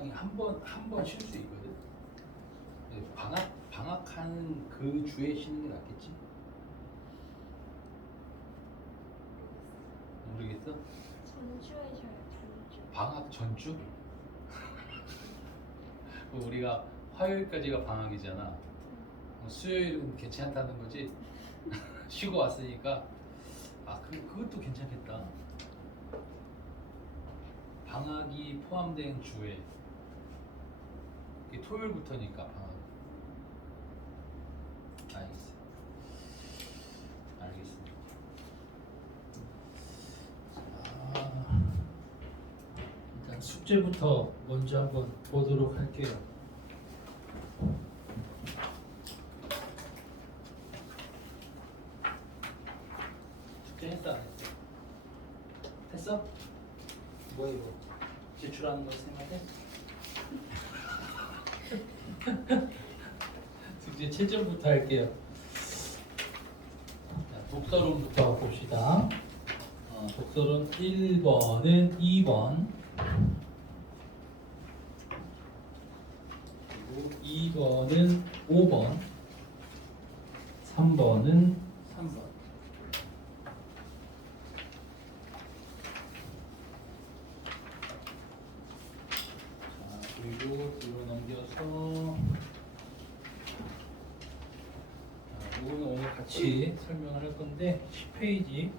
그냥 한 번 쉴 수 있거든. 방학하는 그 주에 쉬는 게 낫겠지? 모르겠어? 전주에 쉬어요. 전주. 방학 전주? 우리가 화요일까지가 방학이잖아. 수요일은 괜찮다는 거지. 쉬고 왔으니까 그것도 괜찮겠다. 방학이 포함된 주에 토요일부터니까 방학. 알겠습니다. 일단 숙제부터 먼저 한번 보도록 할게요. 숙제 했어 안 했어? 했어? 뭐야 이거? 제출하는 거 쌤한테? 숙제 채점부터 할게요. 자, 독서론부터 봅시다. 독서론 1번은 2번, 그리고 2번은 5번, 3번은 3번. 자, 그리고 뒤로 넘겨서 이거는 오늘 같이 설명을 할 건데 10페이지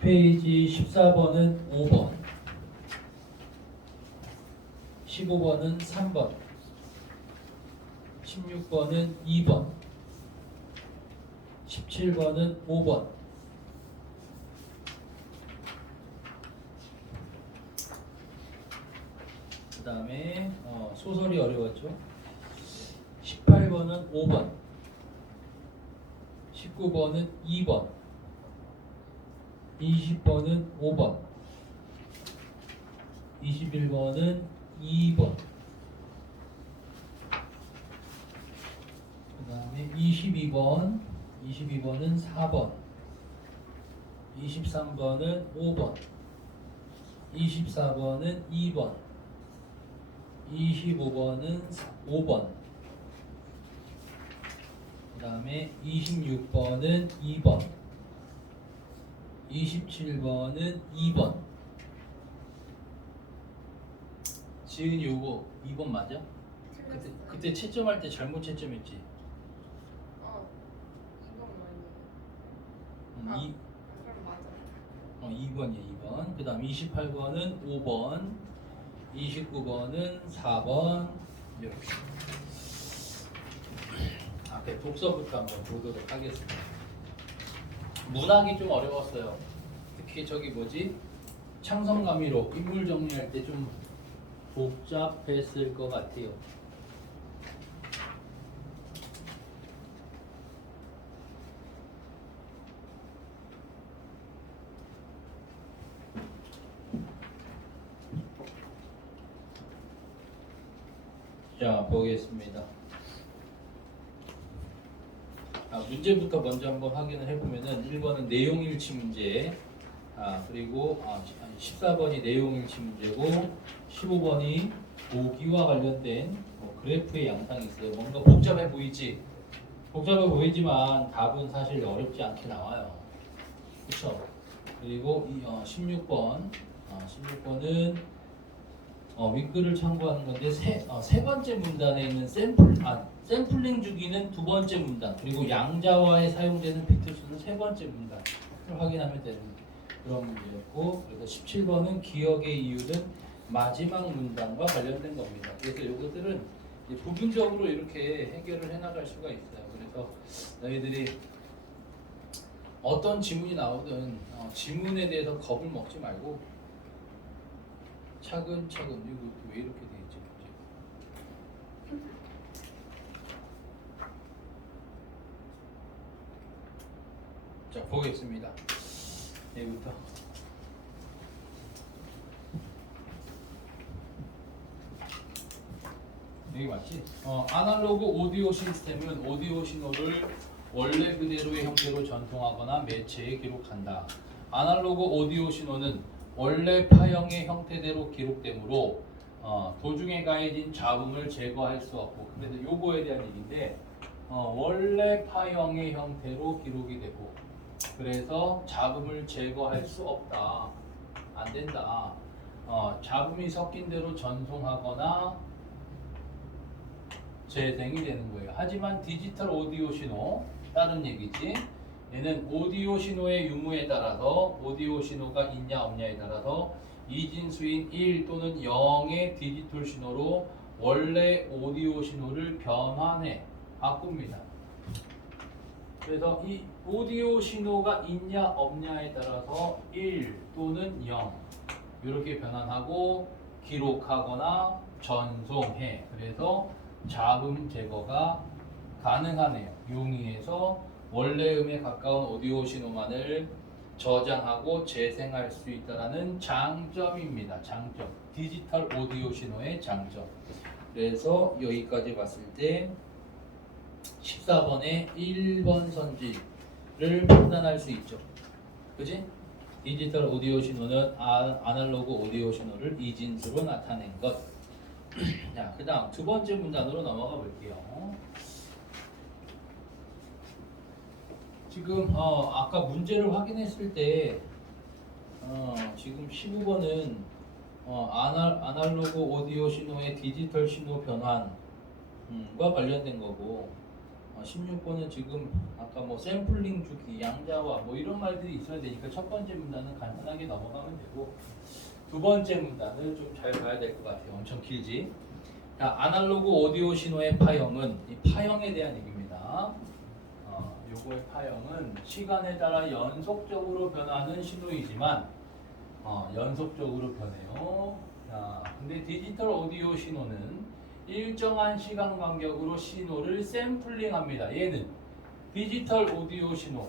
14번은 5번, 15번은 3번, 16번은 2번, 17번은 5번, 그 다음에 소설이 어려웠죠. 18번은 5번, 19번은 2번, 20번은 5번, 21번은 2번, 그 다음에 22번은 4번, 23번은 5번, 24번은 2번, 25번은 5번, 그 다음에 26번은 2번, 27번은 2번. 지은이 요거 2번 맞아? 그때 채점할 때 잘못 채점했지? 이건 그럼 뭐예요? 그럼 맞아. 2번이야 2번. 그 다음 28번은 5번, 29번은 4번. 이렇게. 앞에 독서부터 한번 보도록 하겠습니다. 문학이 좀 어려웠어요. 특히 창성가미로 인물 정리할 때 좀 복잡했을 것 같아요. 자, 보겠습니다. 문제부터 먼저 한번 확인을 해보면은 1번은 내용일치 문제, 그리고 14번이 내용일치 문제고 15번이 보기와 관련된 그래프의 양상이 있어요. 뭔가 복잡해 보이지? 복잡해 보이지만 답은 사실 어렵지 않게 나와요. 그렇죠? 그리고 16번은 윗글을 참고하는 건데 세 번째 문단에 있는 샘플링 주기는 두 번째 문단, 그리고 양자화에 사용되는 픽트수는 세 번째 문단을 확인하면 되는 그런 문제였고, 그래서 17번은 기억의 이유는 마지막 문단과 관련된 겁니다. 그래서 이것들은 부분적으로 이렇게 해결을 해나갈 수가 있어요. 그래서 너희들이 어떤 지문이 나오든 지문에 대해서 겁을 먹지 말고 차근차근. 이거 왜 이렇게 돼 있지? 자, 보겠습니다. 여기부터. 여기 맞지? 아날로그 오디오 시스템은 오디오 신호를 원래 그대로의 형태로 전송하거나 매체에 기록한다. 아날로그 오디오 신호는 원래 파형의 형태대로 기록되므로 도중에 가해진 잡음을 제거할 수 없고 그래서 요거에 대한 얘기인데 원래 파형의 형태로 기록이 되고 그래서 잡음을 제거할 수 없다. 안 된다. 잡음이 섞인 대로 전송하거나 재생이 되는 거예요. 하지만 디지털 오디오 신호 다른 얘기지. 얘는 오디오 신호의 유무에 따라서 오디오 신호가 있냐 없냐에 따라서 이진수인 1 또는 0의 디지털 신호로 원래 오디오 신호를 변환해 바꿉니다. 그래서 이 오디오 신호가 있냐 없냐에 따라서 1 또는 0 이렇게 변환하고 기록하거나 전송해. 그래서 잡음 제거가 가능하네요. 용이에서 원래 음에 가까운 오디오 신호만을 저장하고 재생할 수 있다는 장점입니다. 장점. 디지털 오디오 신호의 장점. 그래서 여기까지 봤을 때 14번의 1번 선지를 판단할 수 있죠. 그지? 디지털 오디오 신호는 아날로그 오디오 신호를 이진수로 나타낸 것. 자, 그 다음 두 번째 문단으로 넘어가 볼게요. 지금 아까 문제를 확인했을 때 지금 15번은 아날로그 오디오 신호의 디지털 신호 변환과 관련된 거고 16번은 지금 아까 뭐 샘플링 주기, 양자화 뭐 이런 말들이 있어야 되니까 첫 번째 문단은 간단하게 넘어가면 되고 두 번째 문단을 좀 잘 봐야 될 것 같아요. 엄청 길지. 자, 아날로그 오디오 신호의 파형은 이 파형에 대한 얘기입니다. 요거의 파형은 시간에 따라 연속적으로 변하는 신호이지만 연속적으로 변해요. 자, 근데 디지털 오디오 신호는 일정한 시간 간격으로 신호를 샘플링합니다. 얘는 디지털 오디오 신호.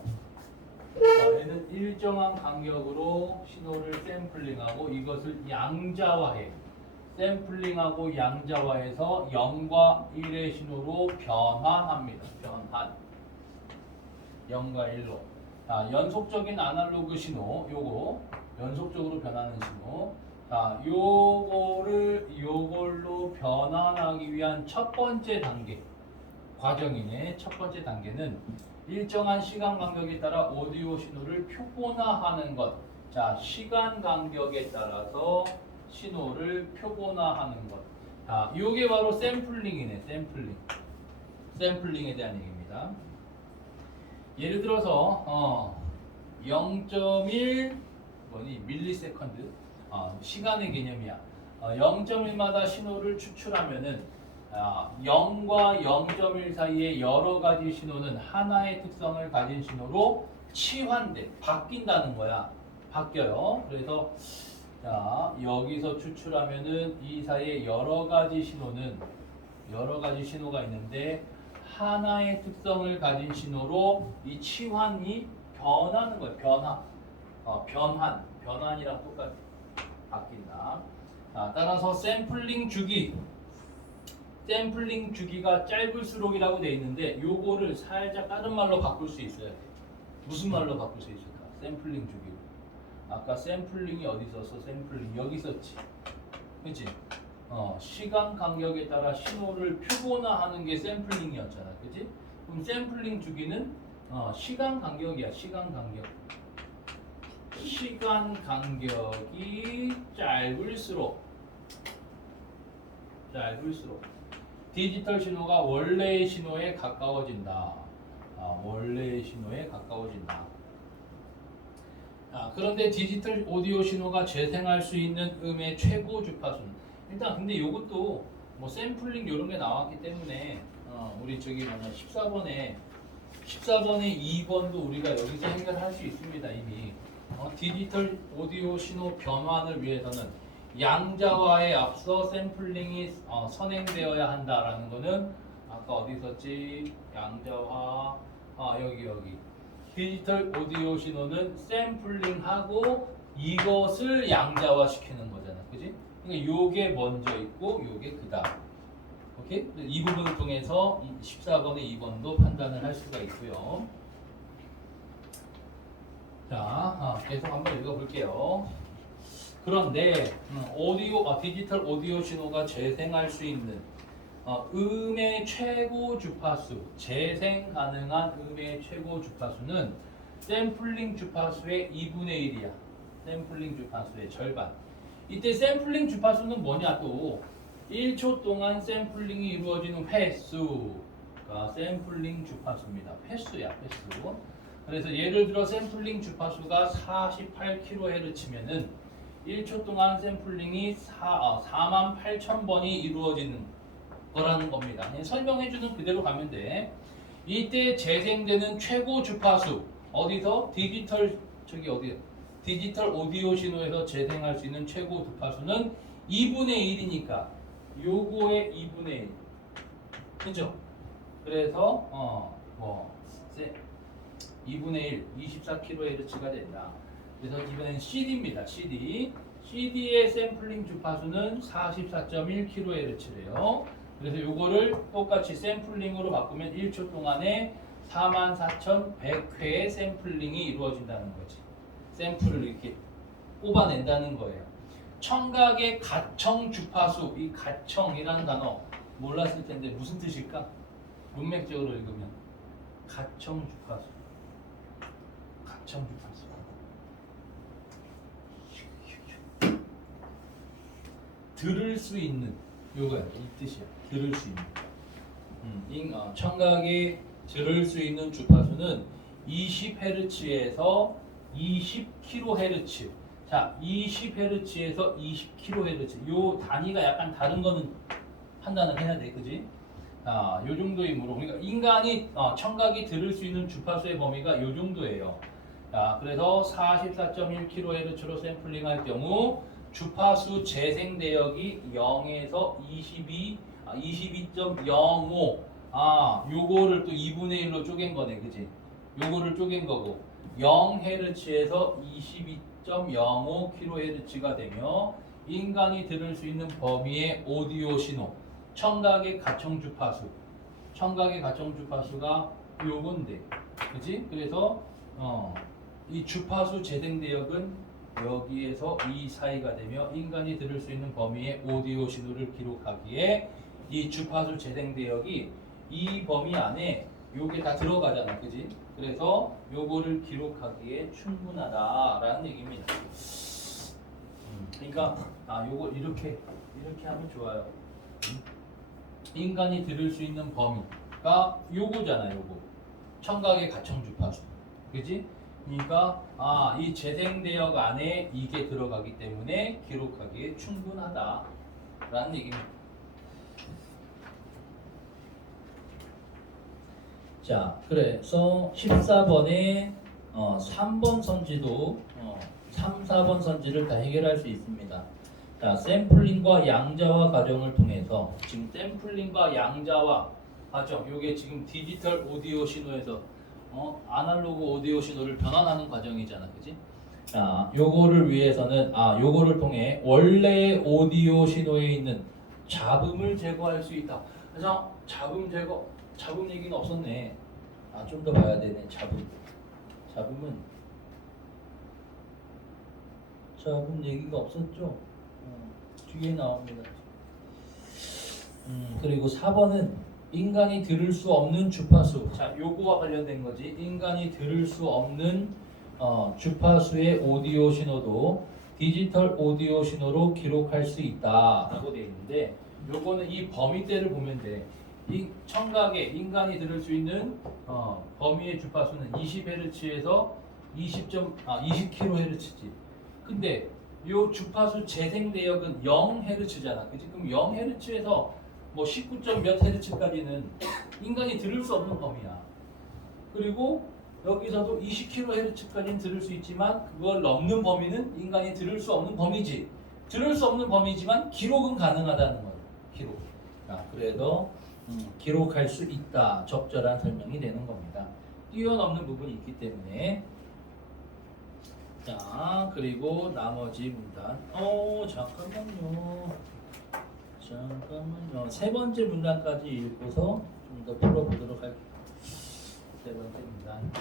자, 얘는 일정한 간격으로 신호를 샘플링하고 이것을 양자화해. 샘플링하고 양자화해서 0과 1의 신호로 변환합니다. 변환. 0과 1로. 자, 연속적인 아날로그 신호, 요거 연속적으로 변하는 신호. 자, 요걸로 변환하기 위한 첫 번째 단계 과정이네. 첫 번째 단계는 일정한 시간 간격에 따라 오디오 신호를 표본화하는 것. 자, 시간 간격에 따라서 신호를 표본화하는 것. 자, 요게 바로 샘플링이네. 샘플링. 샘플링에 대한 얘기입니다. 예를 들어서 0.1 밀리세컨드 시간의 개념이야. 0.1마다 신호를 추출하면은 0과 0.1 사이의 여러 가지 신호는 하나의 특성을 가진 신호로 치환돼 바뀐다는 거야. 바뀌어요. 그래서 자, 여기서 추출하면은 이 사이에 여러 가지 신호가 있는데 하나의 특성을 가진 신호로 이 치환이 변하는 거예요. 변환이랑 똑같이 바뀐다. 따라서 샘플링 주기가 짧을수록이라고 돼 있는데 요거를 살짝 다른 말로 바꿀 수 있어요. 무슨 말로 바꿀 수 있을까? 샘플링 주기로. 아까 샘플링이 어디 있었어? 샘플링 여기 있었지. 그치? 시간 간격에 따라 신호를 표본화하는 게 샘플링이었잖아. 그치? 그럼 샘플링 주기는 시간 간격이야. 시간 간격이 짧을수록 디지털 신호가 원래의 신호에 가까워진다. 원래의 신호에 가까워진다. 그런데 디지털 오디오 신호가 재생할 수 있는 음의 최고 주파수는 일단 근데 이것도 뭐 샘플링 이런 게 나왔기 때문에 우리 저기 14번에 2번도 우리가 여기서 해결할 수 있습니다. 이미 디지털 오디오 신호 변환을 위해서는 양자화에 앞서 샘플링이 선행되어야 한다라는 거는 아까 어디 있었지? 양자화 여기 디지털 오디오 신호는 샘플링하고 이것을 양자화 시키는 거잖아. 그지? 그러니까 요게 먼저 있고 요게 그다음. 오케이? 이 부분을 통해서 14번의 2번도 판단을 할 수가 있고요. 자, 계속 한번 읽어볼게요. 그런데 디지털 오디오 신호가 재생할 수 있는 음의 최고 주파수, 재생 가능한 음의 최고 주파수는 샘플링 주파수의 2분의 1이야. 샘플링 주파수의 절반. 이때 샘플링 주파수는 뭐냐 또 1초 동안 샘플링이 이루어지는 횟수가 샘플링 주파수입니다. 횟수야, 횟수. 그래서 예를 들어 샘플링 주파수가 48kHz면은 1초 동안 샘플링이 48,000번이 이루어지는 거라는 겁니다. 그냥 설명해주는 그대로 가면 돼. 이때 재생되는 최고 주파수 어디서? 디지털 오디오 신호에서 재생할 수 있는 최고 주파수는 2분의 1이니까 요거의 2분의 1. 그죠? 그래서 2분의 1, 24kHz가 된다. 그래서 이번엔 CD입니다. CD의 샘플링 주파수는 44.1kHz래요. 그래서 요거를 똑같이 샘플링으로 바꾸면 1초 동안에 44,100회의 샘플링이 이루어진다는 거지. 샘플을 이렇게 뽑아낸다는 거예요. 청각의 가청 주파수, 이 가청이라는 단어 몰랐을 텐데 무슨 뜻일까? 문맥적으로 읽으면 가청 주파수. 가청 주파수. 들을 수 있는 요거야. 이 뜻이야. 들을 수 있는. 청각이 들을 수 있는 주파수는 20Hz에서 20kHz. 자, 20Hz에서 20kHz. 요 단위가 약간 다른 거는 판단을 해야 돼, 그지? 요 정도이므로 그러니까 인간이 청각이 들을 수 있는 주파수의 범위가 요 정도예요. 그래서 44.1kHz로 샘플링할 경우 주파수 재생 대역이 0에서 22.05. 요거를 또 2분의 1로 쪼갠 거네, 그지? 요거를 쪼갠 거고 0Hz에서 22.05kHz가 되며 인간이 들을 수 있는 범위의 오디오 신호, 청각의 가청 주파수, 청각의 가청 주파수가 요건데, 그지? 그래서 이 주파수 재생 대역은 여기에서 이 사이가 되며 인간이 들을 수 있는 범위의 오디오 신호를 기록하기에 이 주파수 재생 대역이 이 범위 안에 요게 다 들어가잖아, 그지? 그래서 요거를 기록하기에 충분하다라는 얘기입니다. 그러니까 요거 이렇게 하면 좋아요. 인간이 들을 수 있는 범위가 요거잖아, 요거. 청각의 가청 주파수, 그지? 그러니까 이 재생 대역 안에 이게 들어가기 때문에 기록하기에 충분하다라는 얘기입니다. 자, 그래서 14번에 3번 선지도 3, 4번 선지를 다 해결할 수 있습니다. 자, 샘플링과 양자화 과정을 통해서 지금 샘플링과 양자화 과정, 요게 지금 디지털 오디오 신호에서 아날로그 오디오 신호를 변환하는 과정이잖아, 그지? 자, 요거를 위해서는 요거를 통해 원래의 오디오 신호에 있는 잡음을 제거할 수 있다. 그래서 잡음 얘기는 없었네. 좀 더 봐야 되네. 잡음 얘기가 없었죠? 뒤에 나옵니다. 그리고 4번은 인간이 들을 수 없는 주파수. 자, 요거와 관련된 거지. 인간이 들을 수 없는 주파수의 오디오 신호도 디지털 오디오 신호로 기록할 수 있다라고 되어 있는데, 요거는 이 범위대를 보면 돼. 이 청각에 인간이 들을 수 있는 범위의 주파수는 20Hz에서 20kHz지. 근데 요 주파수 재생 대역은 0Hz잖아, 그치? 그럼 0Hz에서 뭐 19. 몇 Hz까지는 인간이 들을 수 없는 범위야. 그리고 여기서도 20kHz까지는 들을 수 있지만 그걸 넘는 범위는 인간이 들을 수 없는 범위지. 들을 수 없는 범위지만 기록은 가능하다는 거예요. 기록. 그래서 기록할 수 있다. 적절한 설명이 되는 겁니다. 뛰어넘는 부분이 있기 때문에. 자, 그리고 나머지 문단. 잠깐만요. 세 번째 문단까지 읽고서 좀 더 풀어보도록 할게요. 세 번째 문단.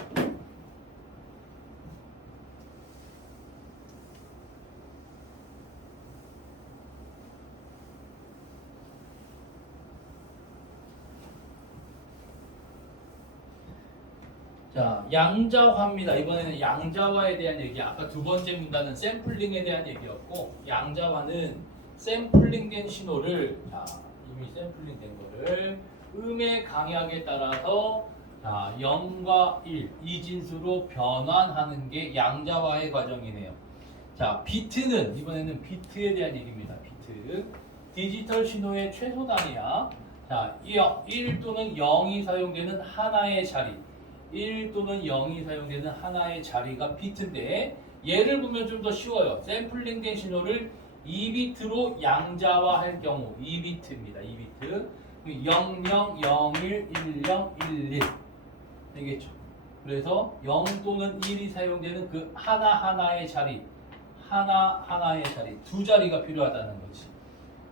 자, 양자화입니다. 이번에는 양자화에 대한 얘기. 아까 두 번째 문단은 샘플링에 대한 얘기였고, 양자화는 샘플링된 신호를, 자, 이미 샘플링된 거를 음의 강약에 따라서 자, 0과 1 이진수로 변환하는 게 양자화의 과정이네요. 자, 비트는 이번에는 비트에 대한 얘기입니다. 비트. 디지털 신호의 최소 단위야. 자, 1 또는 0이 사용되는 하나의 자리. 1 또는 0이 사용되는 하나의 자리가 비트인데 얘를 보면 좀 더 쉬워요. 샘플링된 신호를 2비트로 양자화할 경우 2비트입니다. 2비트. 00, 01, 10, 11 되겠죠. 그래서 0 또는 1이 사용되는 그 하나하나의 자리 하나하나의 자리 두 자리가 필요하다는 거지.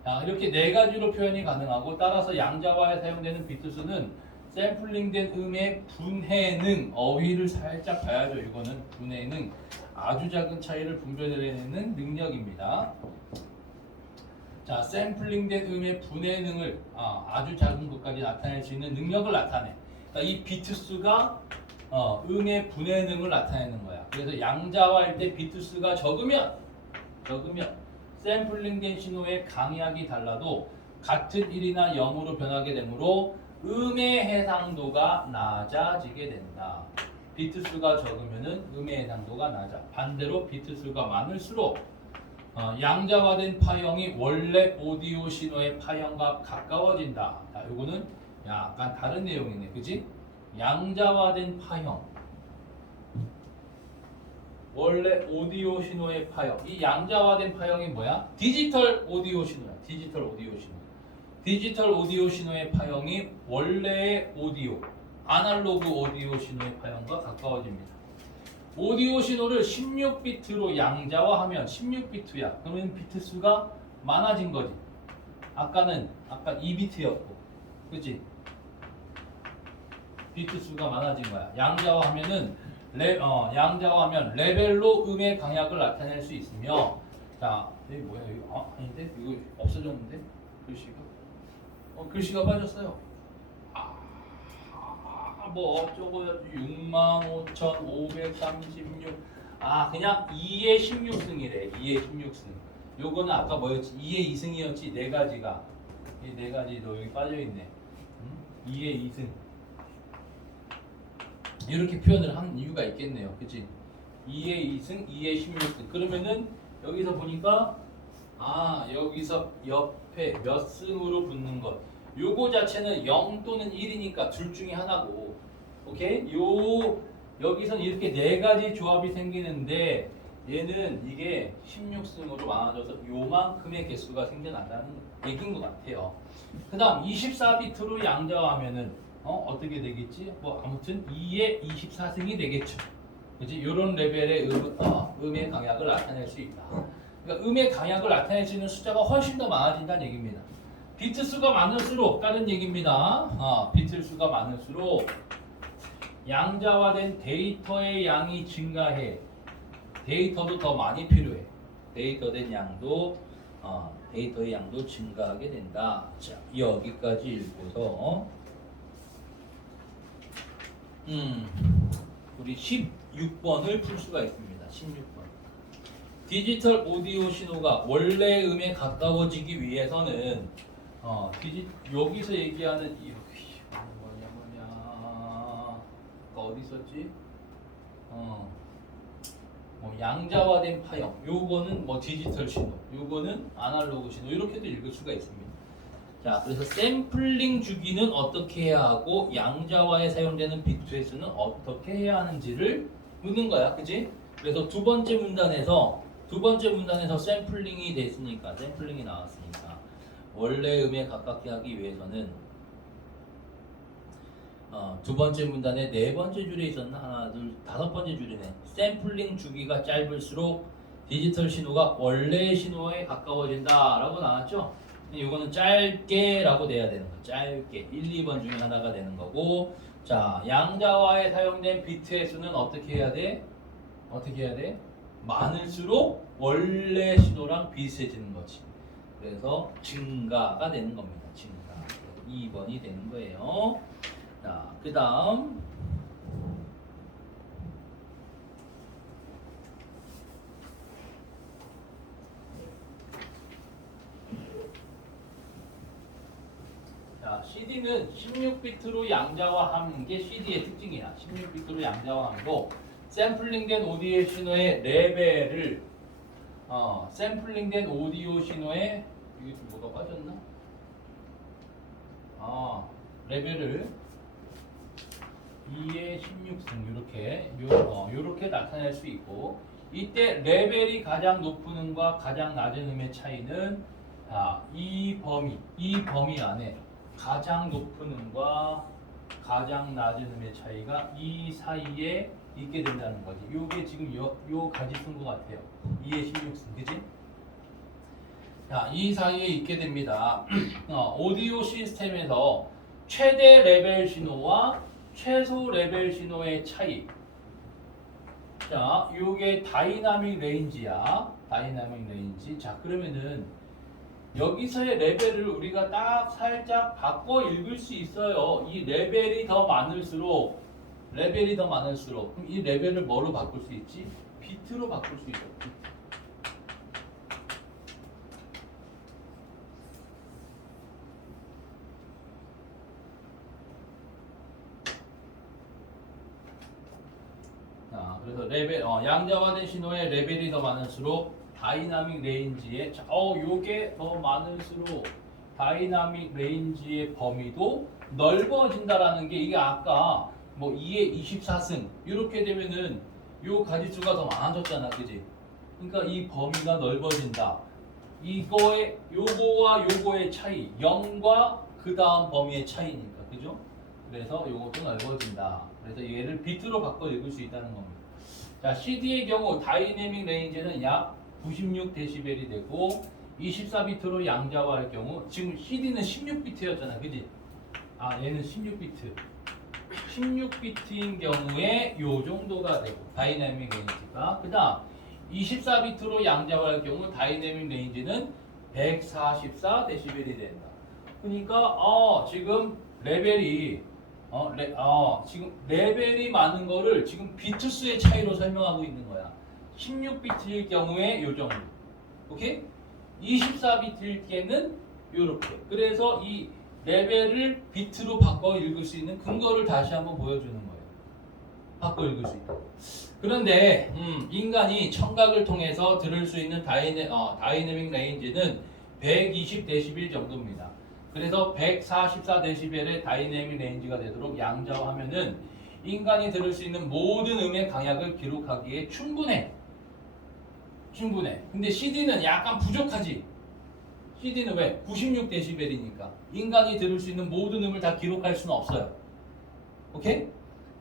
자, 이렇게 네 가지로 표현이 가능하고 따라서 양자화에 사용되는 비트 수는 샘플링된 음의 분해능 어휘를 살짝 봐야죠. 이거는 분해능 아주 작은 차이를 분별해내는 능력입니다. 자, 샘플링된 음의 분해능을 아주 작은 것까지 나타낼 수 있는 능력을 나타내. 그러니까 이 비트 수가 음의 분해능을 나타내는 거야. 그래서 양자화할 때 비트 수가 적으면 샘플링된 신호의 강약이 달라도 같은 1이나 0으로 변하게 되므로 음의 해상도가 낮아지게 된다. 비트 수가 적으면은 음의 해상도가 낮아. 반대로 비트 수가 많을수록 양자화된 파형이 원래 오디오 신호의 파형과 가까워진다. 자, 요거는 약간 다른 내용이네, 그지? 양자화된 파형. 원래 오디오 신호의 파형. 이 양자화된 파형이 뭐야? 디지털 오디오 신호야. 디지털 오디오 신호. 디지털 오디오 신호의 파형이 원래의 오디오, 아날로그 오디오 신호의 파형과 가까워집니다. 오디오 신호를 16비트로 양자화하면 16비트야. 그러면 비트 수가 많아진 거지. 아까 2비트였고, 그렇지? 비트 수가 많아진 거야. 양자화하면 레벨로 음의 강약을 나타낼 수 있으며, 자, 여기 뭐야? 이거 아닌데? 이거 없어졌는데? 글씨가? 글씨가 빠졌어요. 뭐 어쩌고 65,536. 그냥 2의 16승이래. 2의 16승. 요거는 아까 뭐였지? 2의 2승이었지. 네 가지가. 이 네 가지도 여기 빠져 있네. 2의 2승. 이렇게 표현을 한 이유가 있겠네요. 그치? 2의 2승, 2의 16승. 그러면은 여기서 보니까 여기서 옆에 몇 승으로 붙는 것. 요거 자체는 0 또는 1이니까 둘 중에 하나고. 오케이? 여기선 이렇게 네 가지 조합이 생기는데 얘는 이게 16승으로 많아져서 요만큼의 개수가 생겨난다는 얘기인 것 같아요. 그 다음 24비트로 양자화하면은 어떻게 되겠지? 뭐 아무튼 2의 24승이 되겠죠. 그치? 요런 레벨의 음의 강약을 나타낼 수 있다. 그러니까 음의 강약을 나타낼 수 있는 숫자가 훨씬 더 많아진다는 얘기입니다. 비트 수가 많을수록 다른 얘기입니다. 비트 수가 많을수록 양자화된 데이터의 양이 증가해. 데이터도 더 많이 필요해. 데이터의 양도 증가하게 된다. 자, 여기까지 읽고서 우리 16번을 풀 수가 있습니다. 16번. 디지털 오디오 신호가 원래 음에 가까워지기 위해서는 여기서 얘기하는 어디 있었지? 양자화된 파형. 요거는 디지털 신호. 요거는 아날로그 신호. 이렇게도 읽을 수가 있습니다. 자, 그래서 샘플링 주기는 어떻게 해야 하고 양자화에 사용되는 비트의 수는 어떻게 해야 하는지를 묻는 거야, 그치? 그래서 두 번째 문단에서 샘플링이 됐으니까, 샘플링이 나왔으니까 원래 음에 가깝게 하기 위해서는 두 번째 문단의 네 번째 줄에 있었나? 하나, 둘, 다섯 번째 줄이네. 샘플링 주기가 짧을수록 디지털 신호가 원래의 신호에 가까워진다라고 나왔죠? 이거는 짧게라고 돼야 되는 거. 짧게 1, 2번 중에 하나가 되는 거고. 자, 양자화에 사용된 비트의 수는 어떻게 해야 돼? 많을수록 원래 신호랑 비슷해지는 거지. 그래서 증가가 되는 겁니다. 증가. 2번이 되는 거예요. 자, 그 다음 CD는 16비트로 양자화하는 게 CD의 특징이야. 16비트로 양자화하고 샘플링된 오디오 신호의 레벨을 샘플링된 오디오 신호의 이게 좀 뭐가 빠졌나? 레벨을 2의 16승 이렇게 나타낼 수 있고 이때 레벨이 가장 높은 음과 가장 낮은 음의 차이는 이 범위 안에 가장 높은 음과 가장 낮은 음의 차이가 이 사이에 있게 된다는 거지. 요게 지금 요 가지 쓴 것 같아요. 2의 16승, 그지? 자, 이 사이에 있게 됩니다. 오디오 시스템에서 최대 레벨 신호와 최소 레벨 신호의 차이. 자, 요게 다이나믹 레인지야. 다이나믹 레인지. 자, 그러면은 여기서의 레벨을 우리가 딱 살짝 바꿔 읽을 수 있어요. 이 레벨이 더 많을수록 그럼 이 레벨을 뭐로 바꿀 수 있지? 비트로 바꿀 수 있어. 비트. 그래서 레벨 양자화된 신호의 레벨이 더 많을수록 다이나믹 레인지의 요게 더 많을수록 다이나믹 레인지의 범위도 넓어진다라는 게 이게 아까 뭐 2의 24승 이렇게 되면은 요 가지수가 더 많아졌잖아, 그지? 그러니까 이 범위가 넓어진다. 이거의 요거와 요거의 차이 0과 그 다음 범위의 차이니까, 그죠? 그래서 요것도 넓어진다. 그래서 얘를 비트로 바꿔 읽을 수 있다는 겁니다. 자, CD의 경우 다이내믹 레인지는 약 96dB이 되고 24비트로 양자화할 경우 지금 CD는 16비트였잖아, 그지? 얘는 16비트. 16비트인 경우에 요 정도가 되고 다이내믹 레인지가 그다음 24비트로 양자화할 경우 다이내믹 레인지는 144dB이 된다. 그러니까 지금 레벨이 지금 레벨이 많은 거를 지금 비트 수의 차이로 설명하고 있는 거야. 16비트일 경우에 요 정도. 오케이? 24비트일 때는 요렇게. 그래서 이 레벨을 비트로 바꿔 읽을 수 있는 근거를 다시 한번 보여주는 거예요. 바꿔 읽을 수 있다. 그런데 인간이 청각을 통해서 들을 수 있는 다이내믹 레인지는 120dB 정도입니다. 그래서 144dB의 다이내믹 레인지가 되도록 양자화하면은 인간이 들을 수 있는 모든 음의 강약을 기록하기에 충분해. 근데 CD는 약간 부족하지. CD는 왜? 96dB이니까 인간이 들을 수 있는 모든 음을 다 기록할 수는 없어요. 오케이?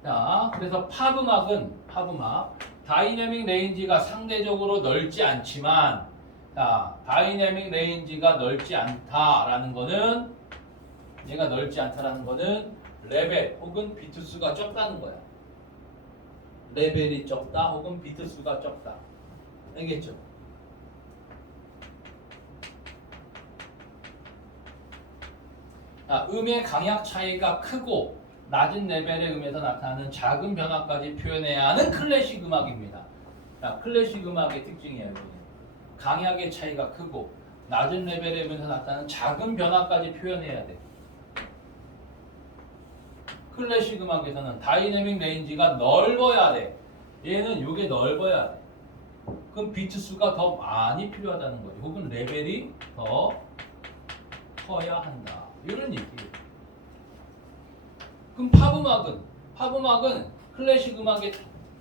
자, 그래서 팝음악 다이내믹 레인지가 상대적으로 넓지 않지만 다이내믹 레인지가 넓지 않다라는 거는 얘가 넓지 않다라는 거는 레벨 혹은 비트 수가 적다는 거야. 레벨이 적다 혹은 비트 수가 적다. 알겠죠? 음의 강약 차이가 크고 낮은 레벨의 음에서 나타나는 작은 변화까지 표현해야 하는 클래식 음악입니다. 클래식 음악의 특징이에요. 강약의 차이가 크고 낮은 레벨의 음에서 나타나는 작은 변화까지 표현해야 돼. 클래식 음악에서는 다이내믹 레인지가 넓어야 돼. 얘는 요게 넓어야 돼. 그럼 비트 수가 더 많이 필요하다는 거지. 혹은 레벨이 더 커야 한다. 이런 얘기예요. 그럼 팝음악은 클래식 음악에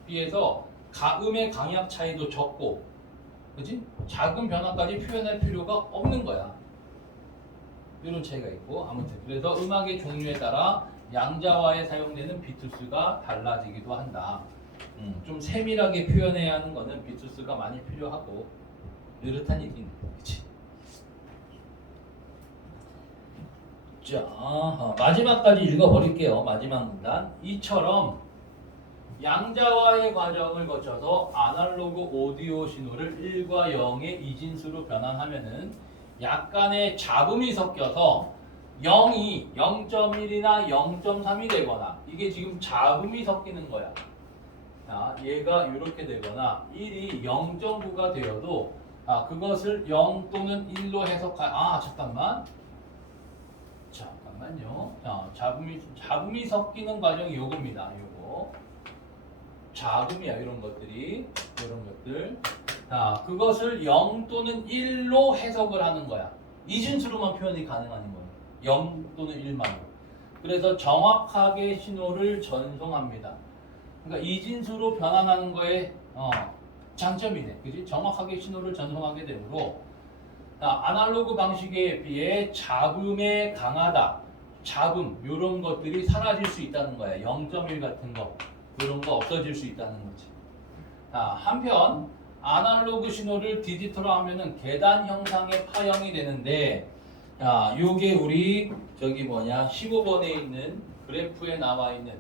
비해서 음의 강약 차이도 적고, 그지? 작은 변화까지 표현할 필요가 없는 거야. 이런 차이가 있고, 아무튼 그래서 음악의 종류에 따라 양자화에 사용되는 비트 수가 달라지기도 한다. 좀 세밀하게 표현해야 하는 거는 비트 수가 많이 필요하고 이렇단 얘기는, 그치? 자, 마지막까지 읽어버릴게요. 마지막 문단. 이처럼 양자화의 과정을 거쳐서 아날로그 오디오 신호를 1과 0의 이진수로 변환하면은 약간의 잡음이 섞여서 0이 0.1이나 0.3이 되거나 이게 지금 잡음이 섞이는 거야. 자, 얘가 이렇게 되거나 1이 0.9가 되어도 그것을 0 또는 1로 잠깐만. 잠깐만요. 잡음이 섞이는 과정이 요겁니다. 요거. 잡음이야, 이런 것들이. 이런 것들. 자, 그것을 0 또는 1로 해석을 하는 거야. 이진수로만 표현이 가능한 거예요. 0 또는 1만으로. 그래서 정확하게 신호를 전송합니다. 그러니까 이진수로 변환하는 거에 장점이네. 그지? 정확하게 신호를 전송하게 되므로 아날로그 방식에 비해 잡음에 강하다. 잡음, 이런 것들이 사라질 수 있다는 거야. 0.1 같은 거, 이런 거 없어질 수 있다는 거지. 한편 아날로그 신호를 디지털로 하면은 계단 형상의 파형이 되는데, 요게 우리 15번에 있는 그래프에 나와 있는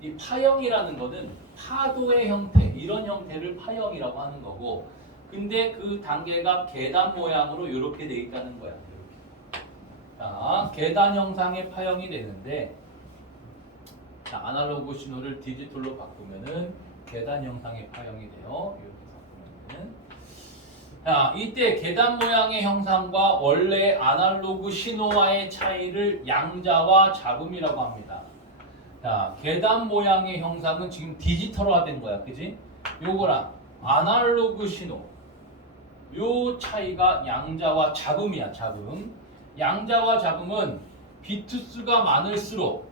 이 파형이라는 거는 파도의 형태, 이런 형태를 파형이라고 하는 거고, 근데 그 단계가 계단 모양으로 이렇게 돼 있다는 거야. 이렇게. 계단 형상의 파형이 되는데, 아날로그 신호를 디지털로 바꾸면은 계단 형상의 파형이 돼요. 이렇게 바꾸면은. 이때 계단 모양의 형상과 원래 아날로그 신호와의 차이를 양자와 잡음이라고 합니다. 계단 모양의 형상은 지금 디지털화된 거야, 그지? 요거랑 아날로그 신호, 요 차이가 양자와 잡음이야, 잡음. 양자와 잡음은 비트 수가 많아질수록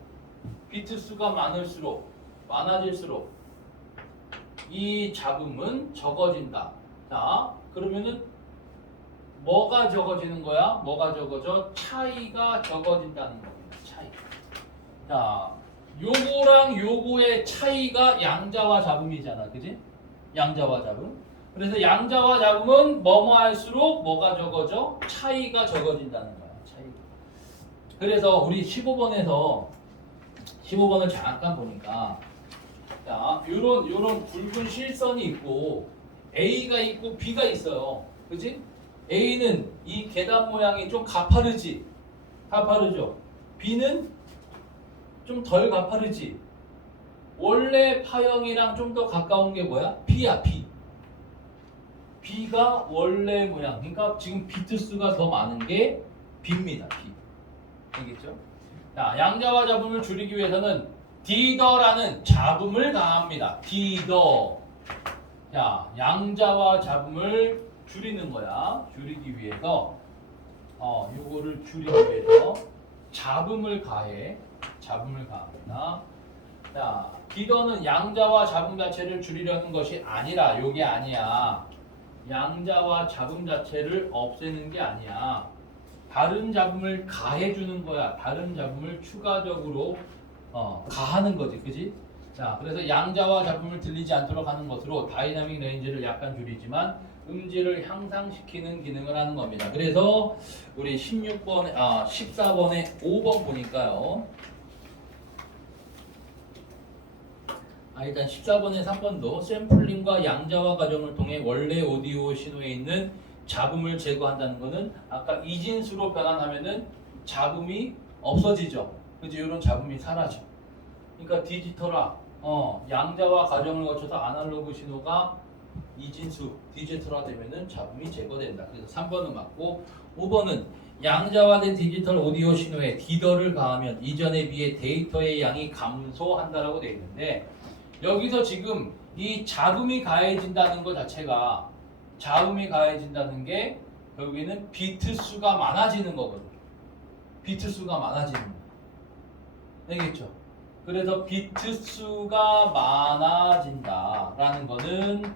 이 잡음은 적어진다. 자, 그러면은 뭐가 적어지는 거야? 뭐가 적어져? 차이가 적어진다는 겁니다. 차이. 자, 요거랑 요거의 차이가 양자와 잡음이잖아, 그지? 양자와 잡음. 그래서 양자와 잡음은 뭐뭐 할수록 뭐가 적어져? 차이가 적어진다는 거야. 차이가. 그래서 우리 15번을 잠깐 보니까, 자, 요런 굵은 실선이 있고 A가 있고 B가 있어요. 그지? A는 이 계단 모양이 좀 가파르지? 가파르죠? B는 좀 덜 가파르지? 원래 파형이랑 좀 더 가까운 게 뭐야? B야, B. B가 원래 모양. 그러니까 지금 비트 수가 더 많은 게 B입니다. B. 알겠죠? 자, 양자와 잡음을 줄이기 위해서는 디더라는 잡음을 가합니다. 디더. 자, 양자와 잡음을 줄이는 거야. 줄이기 위해서 요거를 줄이기 위해서 잡음을 가해. 잡음을 가합니다. 자, 디더는 양자와 잡음 자체를 줄이려는 것이 아니라, 요게 아니야. 양자와 잡음 자체를 없애는 게 아니야. 다른 잡음을 가해주는 거야. 다른 잡음을 추가적으로 가하는 거지, 그지? 자, 그래서 양자와 잡음을 들리지 않도록 하는 것으로 다이나믹 레인지를 약간 줄이지만 음질을 향상시키는 기능을 하는 겁니다. 그래서 우리 14번에 5번 보니까요. 일단 14번에 3번도 샘플링과 양자화 과정을 통해 원래 오디오 신호에 있는 잡음을 제거한다는 것은 아까 이진수로 변환하면은 잡음이 없어지죠. 그죠? 이런 잡음이 사라져. 그러니까 디지털화, 양자화 과정을 거쳐서 아날로그 신호가 이진수, 디지털화 되면은 잡음이 제거된다. 그래서 3번은 맞고, 5번은 양자화된 디지털 오디오 신호에 디더를 가하면 이전에 비해 데이터의 양이 감소한다라고 되어 있는데, 여기서 지금 이 잡음이 가해진다는 것 자체가, 잡음이 가해진다는 게 결국에는 비트 수가 많아지는 거거든. 비트 수가 많아지는 거. 알겠죠? 그래서 비트 수가 많아진다라는 거는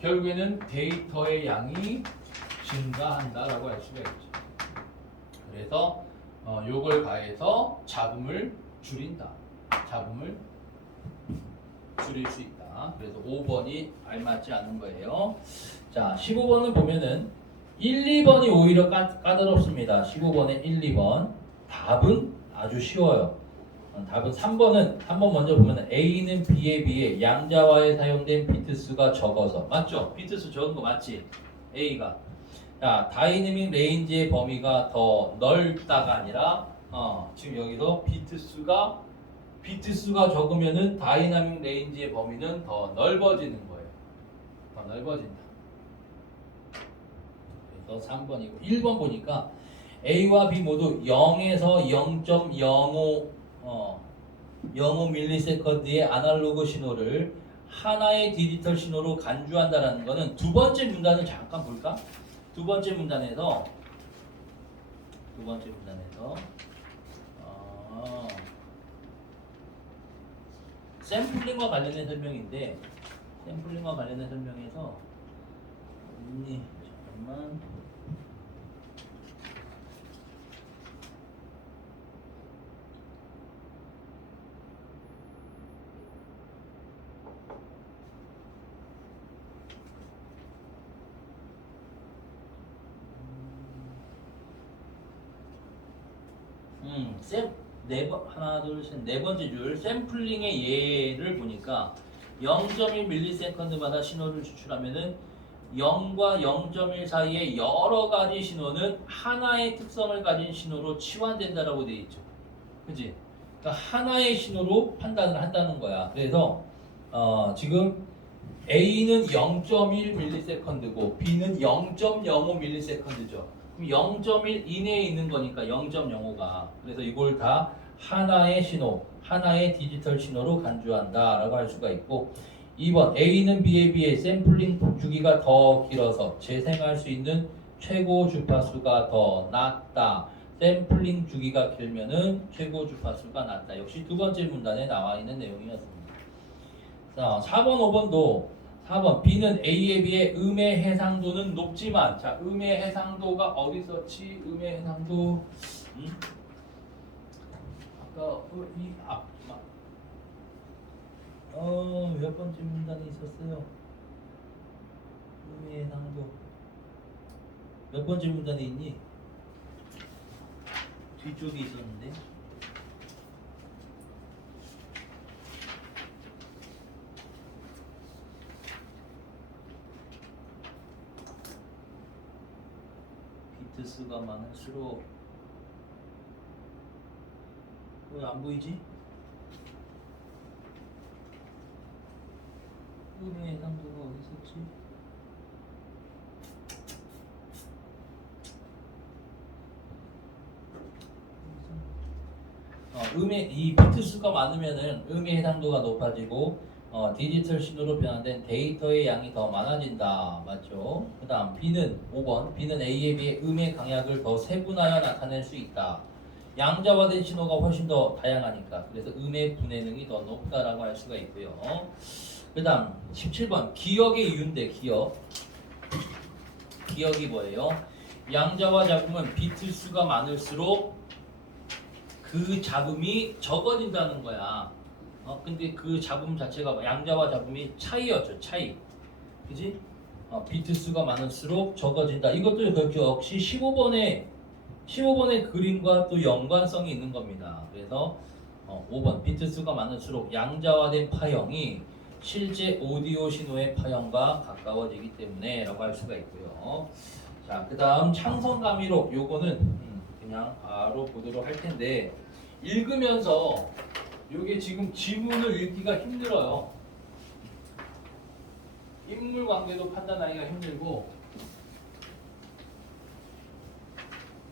결국에는 데이터의 양이 증가한다라고 할 수가 있죠. 그래서 요걸 가해서 잡음을 줄인다. 잡음을 줄일 수 있다. 그래서 5번이 알맞지 않은 거예요. 자, 15번을 보면은 1, 2번이 오히려 까다롭습니다. 15번에 1, 2번. 답은 아주 쉬워요. 답은 3번 먼저 보면 A는 B에 비해 양자화에 사용된 비트 수가 적어서. 맞죠? 비트 수 적은 거 맞지? A가. 자, 다이내믹 레인지의 범위가 더 넓다가 아니라 지금 여기서 비트 수가 적으면은 다이나믹 레인지의 범위는 더 넓어지는 거예요. 더 넓어진다. 너 3번이고 1번 보니까 A와 B 모두 0에서 0.05 0.05ms의 아날로그 신호를 하나의 디지털 신호로 간주한다라는 거는 두 번째 문단을 잠깐 볼까? 두 번째 문단에서 샘플링과 관련된 설명인데 샘플링과 관련된 설명에서 잠깐만 네 번째 줄 샘플링의 예를 보니까 0.1ms마다 신호를 추출하면은 0과 0.1 사이의 여러 가지 신호는 하나의 특성을 가진 신호로 치환된다라고 되어 있죠. 그지? 그러니까 하나의 신호로 판단을 한다는 거야. 그래서 지금 A는 0.1ms고 B는 0.05ms죠. 그럼 0.1 이내에 있는 거니까 0.05가. 그래서 이걸 다 하나의 신호, 하나의 디지털 신호로 간주한다라고 할 수가 있고 2번 A는 B에 비해 샘플링 주기가 더 길어서 재생할 수 있는 최고 주파수가 더 낮다. 샘플링 주기가 길면은 최고 주파수가 낮다. 역시 두 번째 문단에 나와 있는 내용이었습니다. 자, 4번, 5번도 4번 B는 A에 비해 음의 해상도는 높지만 자, 음의 해상도가 어디 있었지? 음의 해상도 아까 몇 번째 문단에 있었어요? 음의 해상도 몇 번째 문단에 있니? 뒤쪽에 있었는데 비트 수가 많을수록 왜 안 보이지? 음의 해상도가 어디 있었지? 이 비트 수가 많으면은 음의 해상도가 높아지고 디지털 신호로 변환된 데이터의 양이 더 많아진다. 맞죠? 그 다음 B는 5번 B는 A에 비해 음의 강약을 더 세분하여 나타낼 수 있다. 양자화된 신호가 훨씬 더 다양하니까 그래서 음의 분해능이 더 높다라고 할 수가 있고요. 그 다음 17번 기억의 이유인데 기억이 뭐예요? 양자화 잡음은 비트 수가 많을수록 그 잡음이 적어진다는 거야. 근데 그 잡음 자체가 양자와 잡음이 차이였죠. 차이. 그지? 비트 수가 많을수록 적어진다. 이것도 역시 15번의 그림과 또 연관성이 있는 겁니다. 그래서 5번 비트 수가 많을수록 양자화된 파형이 실제 오디오 신호의 파형과 가까워지기 때문에 라고 할 수가 있고요. 자, 그 다음 창성 가미록 요거는 그냥 바로 보도록 할 텐데 읽으면서 요게 지금 지문을 읽기가 힘들어요. 인물 관계도 판단하기가 힘들고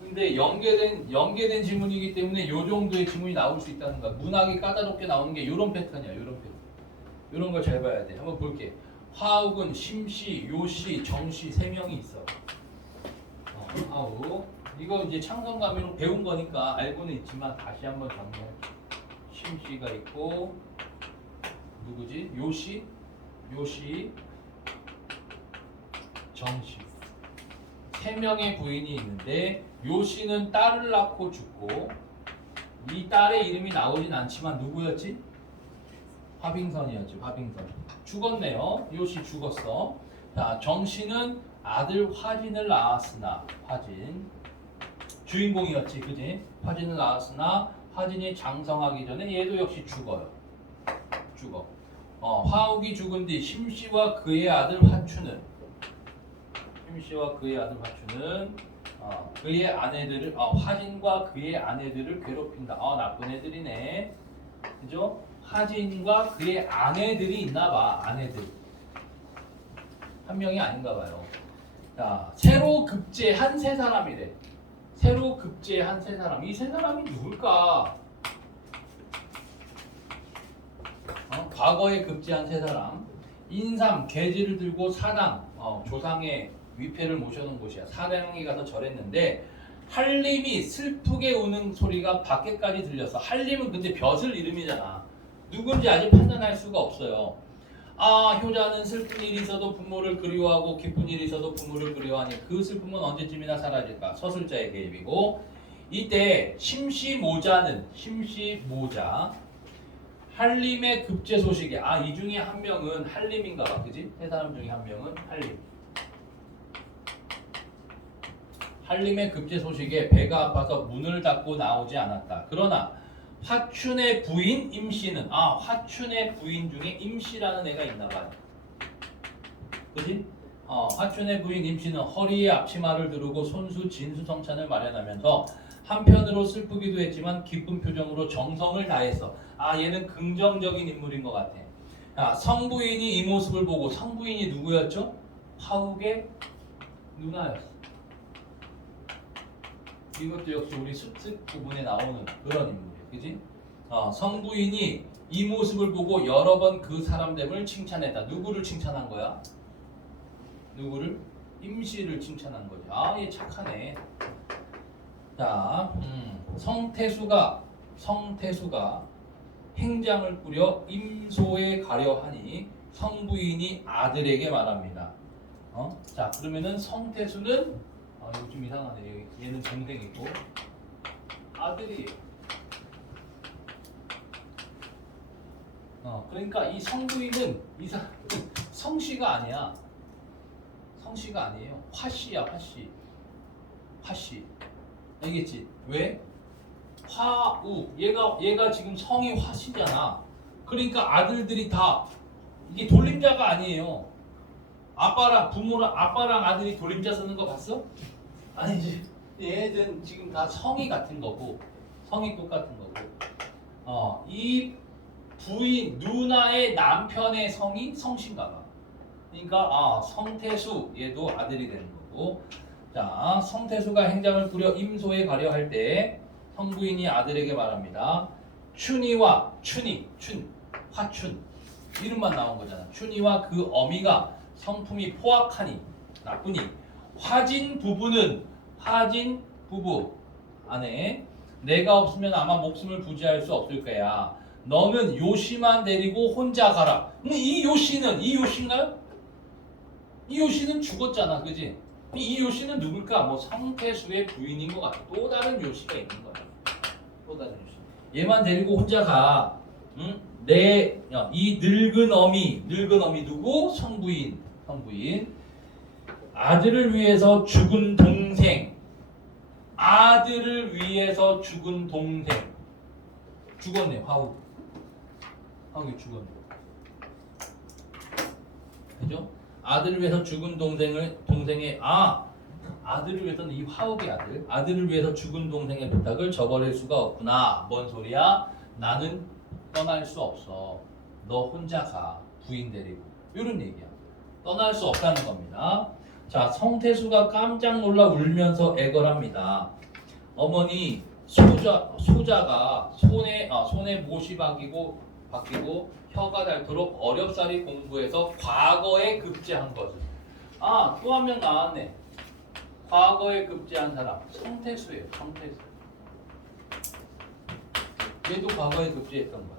근데 연계된 지문이기 때문에 요 정도의 지문이 나올 수 있다는 거야. 문학이 까다롭게 나오는 게 요런 패턴이야. 요런 패턴. 요런 걸 잘 봐야 돼. 한번 볼게. 화욱은 심씨, 요씨, 정씨 세 명이 있어. 화욱. 이거 이제 창성가미로 배운 거니까 알고는 있지만 다시 한번 정리해. 심씨가 있고 누구지? 요씨, 정씨. 세 명의 부인이 있는데 요씨는 딸을 낳고 죽고 이 딸의 이름이 나오진 않지만 누구였지? 화빙선이었지. 화빙선. 죽었네요. 요씨 죽었어. 자, 정씨는 아들 화진을 낳았으나 화진 주인공이었지, 그지? 화진을 낳았으나 화진이 장성하기 전에 얘도 역시 죽어. 화욱이 죽은 뒤 심씨와 그의 아들 화추는 그의 아내들을 화진과 그의 아내들을 괴롭힌다. 나쁜 애들이네, 그죠? 화진과 그의 아내들이 있나봐. 아내들 한 명이 아닌가봐요. 자, 새로 급제한 세 사람이래. 새로 급제한 세 사람. 이 세 사람이 누굴까? 과거에 급제한 세 사람. 인삼, 계지를 들고 사당, 조상의 위패를 모셔놓은 곳이야. 사당에 가서 절했는데 한림이 슬프게 우는 소리가 밖에까지 들렸어. 한림은 근데 벼슬 이름이잖아. 누군지 아직 판단할 수가 없어요. 아, 효자는 슬픈 일이 있어도 부모를 그리워하고 기쁜 일이 있어도 부모를 그리워하니 그 슬픔은 언제쯤이나 사라질까? 서술자의 개입이고, 이때 심시모자는 심시모자 한림의 급제 소식에, 이 중에 한 명은 한림인가 봐, 그지? 세 사람 중에 한 명은 한림. 한림의 급제 소식에 배가 아파서 문을 닫고 나오지 않았다. 그러나 화춘의 부인 임씨는, 화춘의 부인 중에 임씨라는 애가 있나 봐요. 그지? 화춘의 부인 임씨는 허리에 앞치마를 두르고 손수 진수성찬을 마련하면서 한편으로 슬프기도 했지만 기쁜 표정으로 정성을 다했어. 얘는 긍정적인 인물인 것 같아. 성부인이 이 모습을 보고, 성부인이 누구였죠? 화욱의 누나였어. 이것도 역시 우리 습득 부분에 나오는 그런 인물이에요. 그지? 성부인이 이 모습을 보고 여러 번 그 사람됨을 칭찬했다. 누구를 칭찬한 거야? 누구를? 임씨를 칭찬한 거지. 얘 착하네. 자, 성태수가 행장을 꾸려 임소에 가려 하니 성부인이 아들에게 말합니다. 자, 그러면은 성태수는 이거 좀 이상하네. 얘는 동생이고 아들이. 그러니까 이 성부인은 성씨가 아니야. 성씨가 아니에요. 화씨야, 화씨. 화씨. 알겠지? 왜? 화우. 얘가 지금 성이 화씨잖아. 그러니까 아들들이 다 이게 돌림자가 아니에요. 아빠랑 아들이 돌림자 쓰는 거 봤어? 아니지. 얘들은 지금 다 성이 같은 거고, 성이 똑같은 거고. 이 부인 누나의 남편의 성이 성씨인가 봐. 그러니까 성태수, 얘도 아들이 되는 거고. 자, 성태수가 행장을 꾸려 임소에 가려 할 때 성부인이 아들에게 말합니다. 화춘 이름만 나온 거잖아. 춘이와 그 어미가 성품이 포악하니, 나쁘니 화진 부부 안에 내가 없으면 아마 목숨을 부지할 수 없을 거야. 너는 요시만 데리고 혼자 가라. 이 요시인가요? 이 요시는 죽었잖아, 그지? 이 요시는 누굴까? 성태수의 부인인 것 같아. 또 다른 요시가 있는 거야. 또 다른 요시. 얘만 데리고 혼자 가. 응? 이 늙은 어미 누구? 성부인. 아들을 위해서 죽은 동생. 죽었네. 화욱이 죽었네. 그죠? 아들을 위해서 죽은 동생의 아들을 위해서는 이 화욱의 아들을 위해서 죽은 동생의 부탁을 저버릴 수가 없구나. 뭔 소리야? 나는 떠날 수 없어. 너 혼자 가. 부인 데리고. 이런 얘기야. 떠날 수 없다는 겁니다. 자, 성태수가 깜짝 놀라 울면서 애걸합니다. 어머니, 소자가 손에 못이 박히고 혀가 닳도록 어렵사리 공부해서 과거에 급제한 것을. 또 한 명 나왔네. 과거에 급제한 사람 성태수예요. 얘도 과거에 급제했던 거예요.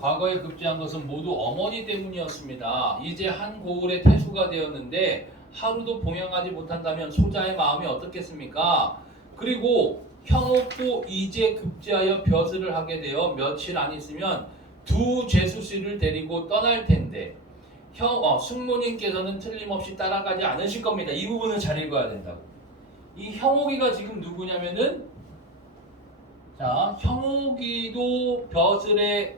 과거에 급제한 것은 모두 어머니 때문이었습니다. 이제 한 고을의 태수가 되었는데 하루도 봉양하지 못한다면 소자의 마음이 어떻겠습니까? 그리고 형옥도 이제 급제하여 벼슬을 하게 되어 며칠 안 있으면 두 죄수씨를 데리고 떠날 텐데 숙모님께서는 틀림없이 따라가지 않으실 겁니다. 이 부분을 잘 읽어야 된다고. 이 형옥이가 지금 누구냐면은, 자, 형옥이도 벼슬에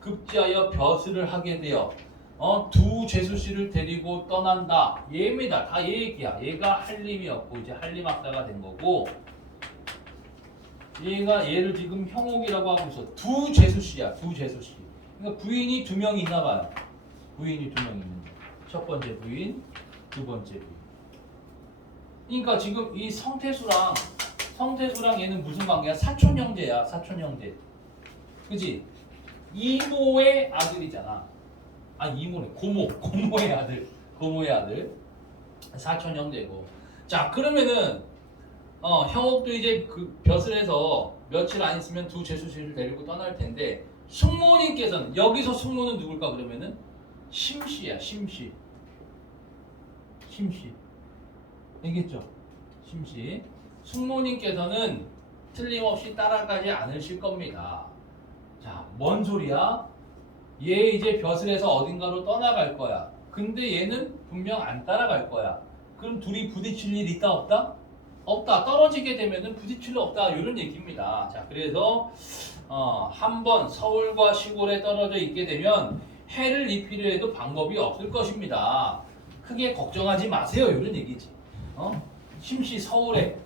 급제하여 벼슬을 하게 되어 두 죄수씨를 데리고 떠난다. 얘입니다. 다 얘 얘기야. 얘가 한림이었고 이제 한림학사가 된 거고, 얘를 지금 형옥이라고 하고 있어. 두 죄수씨야. 그러니까 부인이 2명 있나 봐요. 부인이 2명 있는 거. 첫 번째 부인, 두 번째 부인. 그러니까 지금 이 성태수랑 얘는 무슨 관계야? 사촌 형제야. 사촌 형제. 그지? 이모의 아들이잖아. 아 이모네. 고모의 아들. 고모의 아들. 사촌 형제고. 자 그러면은 형옥도 이제 그 벼슬에서 며칠 안 있으면 두 재수씨를 데리고 떠날 텐데 숙모님께서는 여기서 숙모는 누굴까 그러면은 심씨야. 심씨. 알겠죠? 심씨. 숙모님께서는 틀림없이 따라가지 않으실 겁니다. 자, 뭔 소리야? 얘 이제 벼슬에서 어딘가로 떠나갈 거야. 근데 얘는 분명 안 따라갈 거야. 그럼 둘이 부딪힐 일 있다 없다? 없다. 떨어지게 되면은 부딪힐 일 없다. 이런 얘기입니다. 자, 그래서 한번 서울과 시골에 떨어져 있게 되면 해를 입히려 해도 방법이 없을 것입니다. 크게 걱정하지 마세요. 이런 얘기지. 심씨 서울에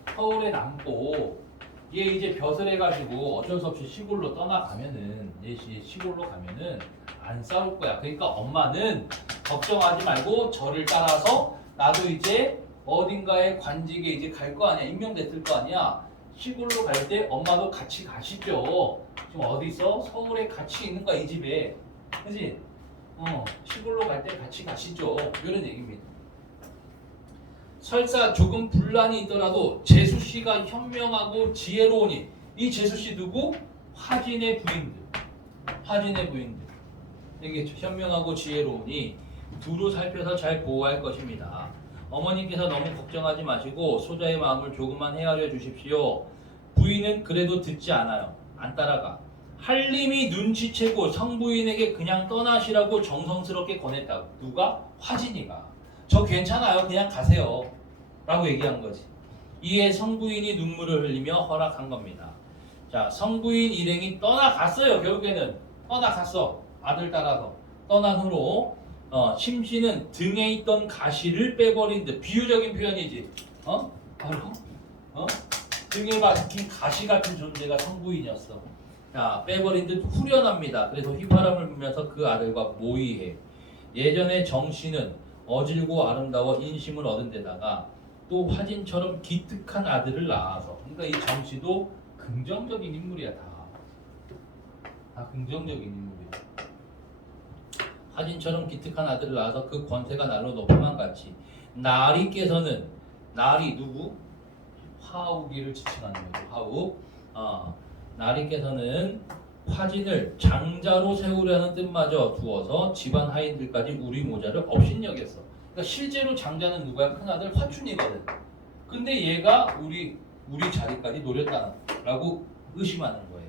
남고 얘 이제 벼슬해가지고 어쩔 수 없이 시골로 떠나가면은 시골로 가면은 안 싸울 거야. 그러니까 엄마는 걱정하지 말고 저를 따라서 나도 이제 어딘가에 관직에 이제 갈 거 아니야. 임명됐을 거 아니야. 시골로 갈 때 엄마도 같이 가시죠. 지금 어디 있어? 서울에 같이 있는 거야 이 집에. 그지? 시골로 갈 때 같이 가시죠. 이런 얘기입니다. 설사 조금 분란이 있더라도 재수 씨가 현명하고 지혜로우니 이 재수 씨 누구? 화진의 부인들. 이게 현명하고 지혜로우니 두루 살펴서 잘 보호할 것입니다. 어머님께서 너무 걱정하지 마시고 소자의 마음을 조금만 헤아려 주십시오. 부인은 그래도 듣지 않아요. 안 따라가. 한림이 눈치채고 성부인에게 그냥 떠나시라고 정성스럽게 권했다고. 누가? 화진이가. 저 괜찮아요. 그냥 가세요. 라고 얘기한 거지. 이에 성부인이 눈물을 흘리며 허락한 겁니다. 자, 성부인 일행이 떠나갔어요. 결국에는 떠나갔어. 아들 따라서. 떠난 후로 심씨는 등에 있던 가시를 빼버린 듯. 비유적인 표현이지. 바로 등에 박힌 가시 같은 존재가 성부인이었어. 자, 빼버린 듯 후련합니다. 그래서 휘바람을 불면서 그 아들과 모의해. 예전에 정씨는 어질고 아름다워 인심을 얻은 데다가 또 화진처럼 기특한 아들을 낳아서. 그러니까 이 정씨도 긍정적인 인물이야. 다 긍정적인 인물이야. 화진처럼 기특한 아들을 낳아서 그 권세가 날로 높아만 갔지. 나리께서는 나리 누구? 화우기를 지칭하는 거죠. 화우. 나리께서는 화진을 장자로 세우려는 뜻마저 두어서 집안 하인들까지 우리 모자를 업신여겼어. 그러니까 실제로 장자는 누구야? 큰아들 화춘이거든. 근데 얘가 우리 자리까지 노렸다라고 의심하는 거예요.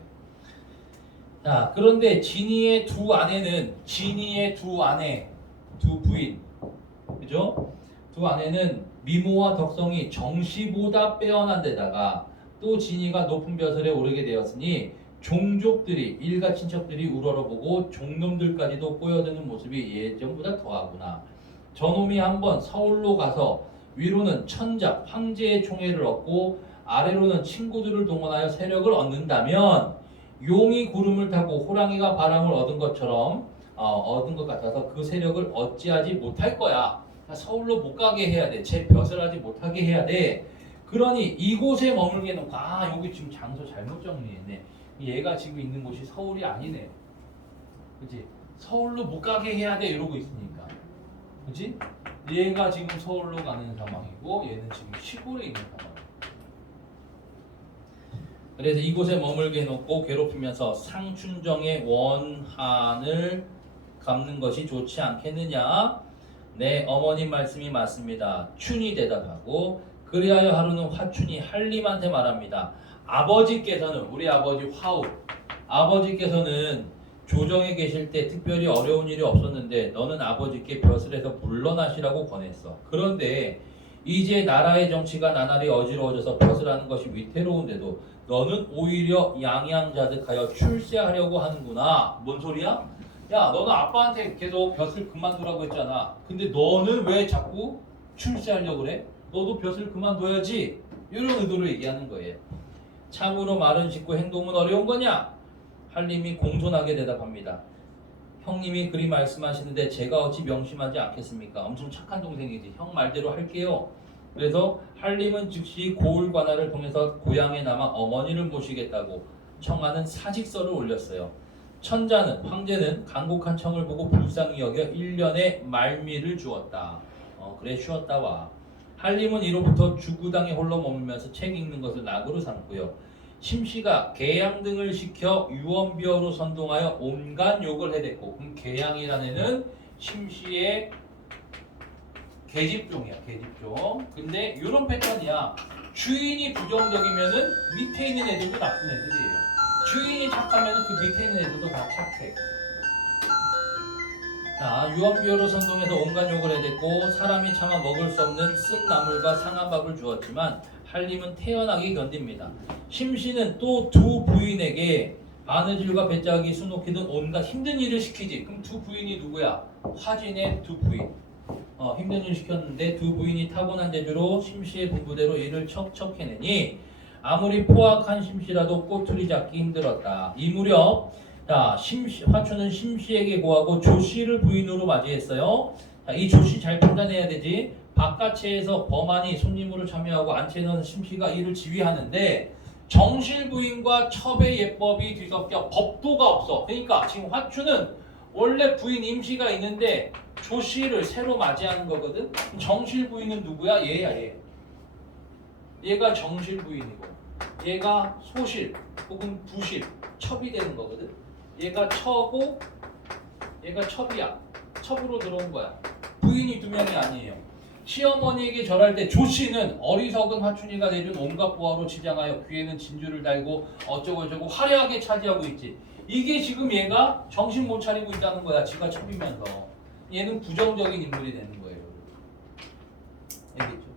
자, 그런데 진이의 두 아내, 두 부인, 그죠? 두 아내는 미모와 덕성이 정씨보다 빼어난 데다가 또 진이가 높은 벼슬에 오르게 되었으니 종족들이 일가 친척들이 우러러보고 종놈들까지도 꼬여드는 모습이 예전보다 더하구나. 저놈이 한번 서울로 가서 위로는 천자 황제의 총애를 얻고 아래로는 친구들을 동원하여 세력을 얻는다면 용이 구름을 타고 호랑이가 바람을 얻은 것처럼 얻은 것 같아서 그 세력을 어찌하지 못할 거야. 서울로 못 가게 해야 돼. 제 벼슬하지 못하게 해야 돼. 그러니 이곳에 머물게 놓고 여기 지금 장소 잘못 정리했네. 얘가 지금 있는 곳이 서울이 아니네. 그치? 서울로 못 가게 해야 돼 이러고 있으니까. 그치? 얘가 지금 서울로 가는 상황이고 얘는 지금 시골에 있는 상황이야. 그래서 이곳에 머물게 해놓고 괴롭히면서 상춘정의 원한을 갚는 것이 좋지 않겠느냐? 네, 어머님 말씀이 맞습니다. 춘이 대답하고 그리하여 하루는 화춘이 한림한테 말합니다. 아버지께서는 우리 아버지 화우 아버지께서는 조정에 계실 때 특별히 어려운 일이 없었는데 너는 아버지께 벼슬에서 물러나시라고 권했어. 그런데 이제 나라의 정치가 나날이 어지러워져서 벼슬하는 것이 위태로운데도 너는 오히려 양양자득하여 출세하려고 하는구나. 뭔 소리야? 야, 너는 아빠한테 계속 벼슬 그만두라고 했잖아. 근데 너는 왜 자꾸 출세하려고 그래? 너도 벼슬 그만둬야지. 이런 의도로 얘기하는 거예요. 참으로 말은 쉽고 행동은 어려운 거냐? 한림이 공손하게 대답합니다. 형님이 그리 말씀하시는데 제가 어찌 명심하지 않겠습니까? 엄청 착한 동생이지. 형 말대로 할게요. 그래서 한림은 즉시 고을 관할을 통해서 고향에 남아 어머니를 모시겠다고 청하는 사직서를 올렸어요. 천자는 황제는 간곡한 청을 보고 불쌍히 여겨 1년의 말미를 주었다. 그래 쉬었다 와. 한림은 이로부터 주구당에 홀로 머물면서 책 읽는 것을 낙으로 삼고요. 심씨가 계양 등을 시켜 유언비어로 선동하여 온갖 욕을 해댔고, 계양이라는 애는 심씨의 계집종이야, 계집종. 근데 이런 패턴이야. 주인이 부정적이면은 밑에 있는 애들도 나쁜 애들이에요. 주인이 착하면은 그 밑에 있는 애들도 다 착해. 자, 유언비어로 선동해서 온갖 욕을 해댔고 사람이 참아 먹을 수 없는 쓴 나물과 상한 밥을 주었지만 한림은 태연하게 견딥니다. 심씨는 또 두 부인에게 바느질과 배짜기, 수놓기 등 온갖 힘든 일을 시키지. 그럼 두 부인이 누구야? 화진의 두 부인. 힘든 일 시켰는데 두 부인이 타고난 재주로 심씨의 분부대로 일을 척척 해내니 아무리 포악한 심씨라도 꼬투리 잡기 힘들었다. 이 무렵 화춘은 심씨에게 고하고 조씨를 부인으로 맞이했어요. 자, 이 조씨 잘 판단해야 되지. 바깥채에서 범한이 손님으로 참여하고 안채는 심씨가 일을 지휘하는데 정실 부인과 첩의 예법이 뒤섞여 법도가 없어. 그러니까 지금 화춘은 원래 부인 임씨가 있는데 조씨를 새로 맞이하는 거거든. 정실 부인은 누구야? 얘야 얘. 얘가 정실 부인이고 얘가 소실 혹은 부실, 첩이 되는 거거든. 얘가 처고 얘가 첩이야. 첩으로 들어온 거야. 부인이 두 명이 아니에요. 시어머니에게 절할 때 조씨는 어리석은 화춘이가 내준 온갖 보화로 치장하여 귀에는 진주를 달고 어쩌고저쩌고 화려하게 차지하고 있지. 이게 지금 얘가 정신 못 차리고 있다는 거야. 지가 첩이면서. 얘는 부정적인 인물이 되는 거예요. 알겠죠?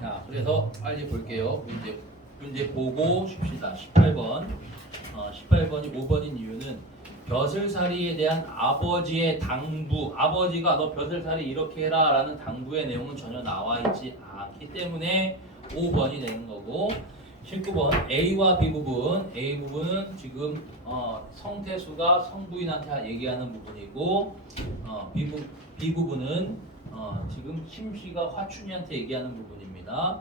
자, 그래서 빨리 볼게요. 문제 보고 쉽시다. 18번. 18번이 5번인 이유는 벼슬살이에 대한 아버지의 당부, 아버지가 너 벼슬살이 이렇게 해라 라는 당부의 내용은 전혀 나와 있지 않기 때문에 5번이 되는 거고, 19번 A와 B 부분. A 부분은 지금 성태수가 성부인한테 얘기하는 부분이고, B 부분은 지금 심씨가 화춘이한테 얘기하는 부분입니다.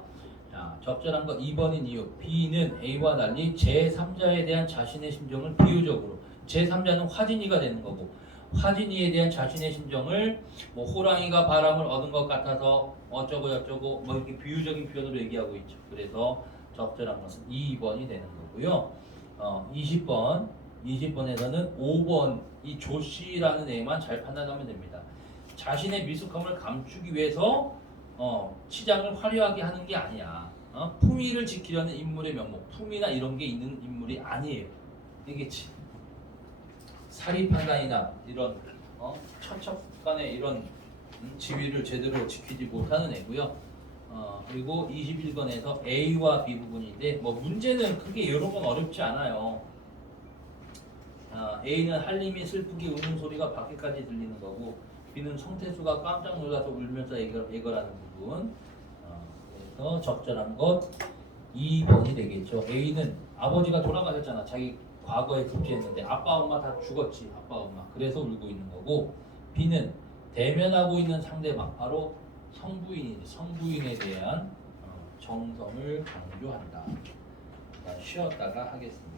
자, 적절한 건 2번인 이유. B는 A와 달리 제3자에 대한 자신의 심정을 비유적으로, 제3자는 화진이가 되는 거고, 화진이에 대한 자신의 심정을 뭐 호랑이가 바람을 얻은 것 같아서 어쩌고 저쩌고 뭐 이렇게 비유적인 표현으로 얘기하고 있죠. 그래서 적절한 것은 2번이 되는 거고요. 20번에서는 5번 이 조씨라는 애만 잘 판단하면 됩니다. 자신의 미숙함을 감추기 위해서 치장을 화려하게 하는 게 아니야. 품위를 지키려는 인물의 면목, 품위나 이런 게 있는 인물이 아니에요. 알겠지? 사리 판단이나 이런 첩첩간의 이런 지위를 제대로 지키지 못하는 애고요. 그리고 21번에서 A와 B 부분인데 뭐 문제는 크게 이런 건 어렵지 않아요. A는 한림이 슬프게 우는 소리가 밖에까지 들리는 거고, B는 성태수가 깜짝 놀라서 울면서 애걸하는 부분. 그래서 적절한 것 2번이 되겠죠. A는 아버지가 돌아가셨잖아. 자기 과거에 급제했는데 아빠 엄마 다 죽었지. 아빠 엄마. 그래서 울고 있는 거고, B는 대면하고 있는 상대방, 바로 성부인이지. 성부인에 대한 정성을 강조한다. 쉬었다가 하겠습니다.